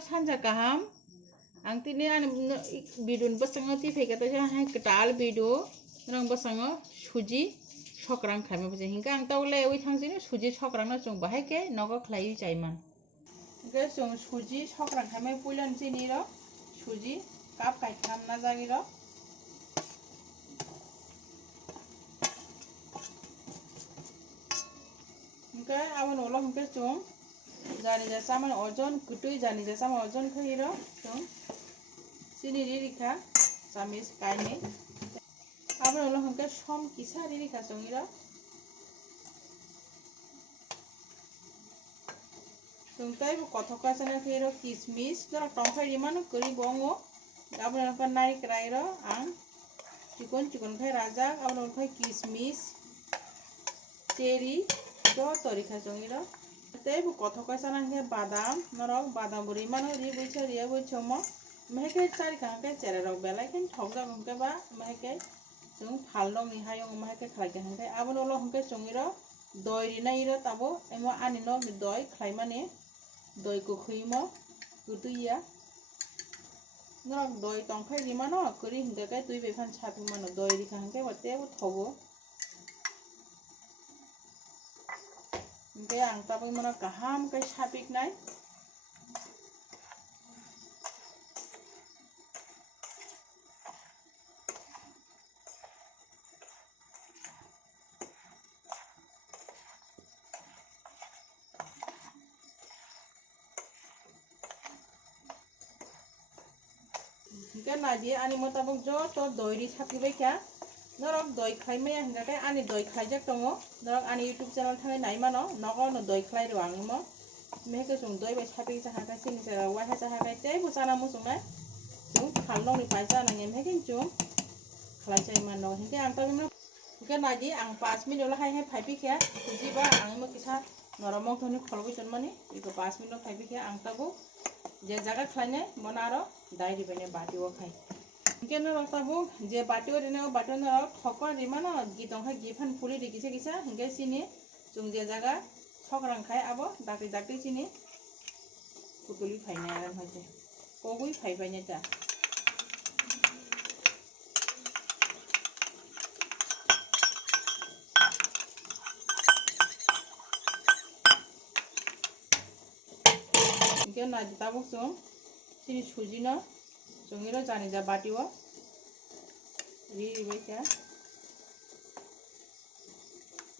Sanja kaham ang tini an bidun basango ti feka ta hai ketal bidu rang basango suji sokrang khaima buje hingka ang tawle oi thangsini suji sokrang na chung bahai ke nogo khlai jaiman ke chung suji sokrang khaima puilan chini ro suji kap kai kham na jagi ro hingka abon ulo hingka chung jani ja saman ojon kutui jani ja saman ojon khai ro chung chini ririkha chamis kaini abon ulo hingka som kisa ririkha chungi ro Sungtai bu kothok asana khero kismis dara tongkhai rimano kuri bongo abon ulo nai krai ro ang chikon khai rajak abon ulo khai kismis cherry jo torikha chungi ro tei bu kothok asana khe badam norok badam rimano ri buicho mo mehke chari kha ke chere rok belai khen thokja hongke ba mehke chung phalong ni hayong mehke khlai ke hangke abon ulo hongke chungi ro doi rinai ro tabo emo ani no doi khlai mane doi kukhui mo kutuia norok doi tongkhai rimano kuri hingke ke tui befan chapi mano doi rikha hangke bate bo thogo hingke ang tabai mano kaham ke sapik nai hingke nadi ani mo tabuk joto doi ri sapibai kha norok doi khlaimaya hingke ani doi khlaijak tongo norok ani YouTube channel thangai nai mano nogo no doi khlai ro ang mo mehke chung doi bai sapik jaha ka sini sera wa ha jaha ka tei bu chana mo chung nai chung phalong ni paisa na ngem hekin chung khlai chai mano hingke ang tabi mo hingke nadi ang 5 minute lo hai hai phaipi kha suji ba ang mo kisa noromok thoni kholboi tonmani iko 5 minute phaipi kha ang tabu je jaga khlaine monaro dai ribene batio khai hingke norok tabu je batio rene batio norok thokor rimano gitong khai gifan phuli ri kisa hingke sini chung je jaga sokrang khai abo dakti sini putuli phaina aran hoite kogui phaibaine ta hingke na tabu chung sini suji no chungiro jani ja batio ri bai kha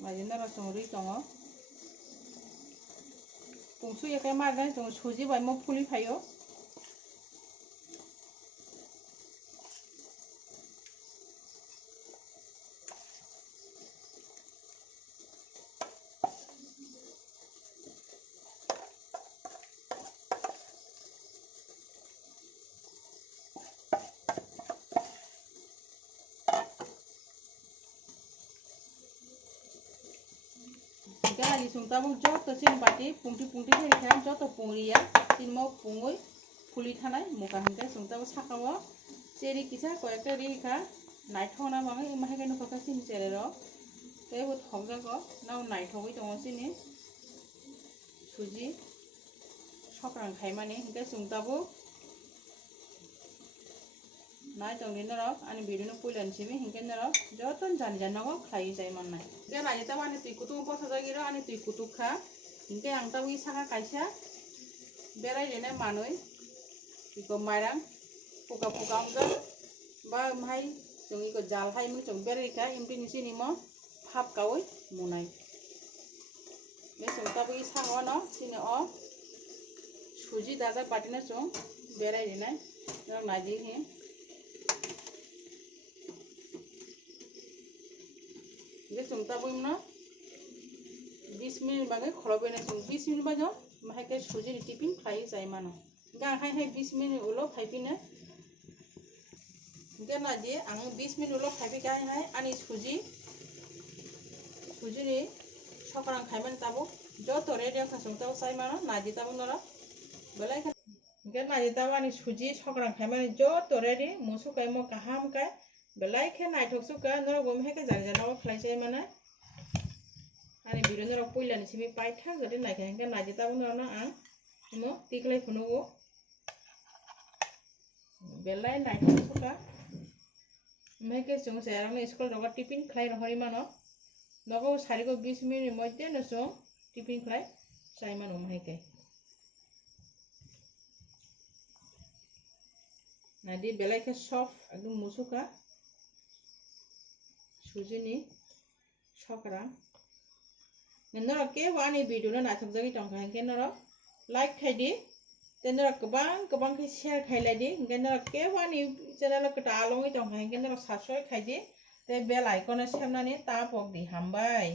majinda ro chung ri tongo pungsu ekai margai chung suji bai mo phuli phaio Kali sung tabu joto sin bati pungti theri khan joto pungriya sin mo pungoi phuli thanai muka hingke sung tabu sakawo cheri kisa koyekta ri kha naithona mangai imahai kaino kaka sin chere ro tebo thokjago nau naithogoi tongo sini suji sokrang khaimani hingke sung tabu nai tong ni norok ani video no puilan simi hingke norok joton jani janogo khlai jai mannai ke nai ta mane tui kutung posa jagi ro ani tui kutuk kha hingke ang tabu saka kaisa berai rene manui iko mairang puka amja ba mai chung iko jal hai mu chung berai kha impi ni sini mo phap kawoi munai me chung tabu saka no sini o suji daja patina chung berai rene norok naji hi chung tabu no 20 minute bagai kholobe na chung 20 minute bajo mahai ke suji ni tipping khlai jai mano ga hai 20 minute ulo phaipine ge na je ang 20 minute ulo phaipi ga hai ani suji ni sokrang khaiman tabu joto ready kha chung tabu sai mano naji tabu nora belai kha ge naji tabu ani suji sokrang khaiman joto ready musu kai mo kaham kai belai khe naithok suka nora bom heke jani jano khlai chai mana ani video nora puilan simi paithak jodi naikha hingke naji tabu nora ang mo tiklai phunugo belai naik suka mereka sung serang sekolah dogat tiffin klay rohari mano dogo sari ko 20 minit modde no sung tiffin klay sai mano mereka nadi belai ke soft agak musuka sujuni sokran nendora ke wani video na nathak jagi tongkha ke nora like khai di tenora kabang ke share khai lai di ngendora ke wani channel ka ta along tongkha ke nora subscribe khai di te bell icon semnani ta pok di hambai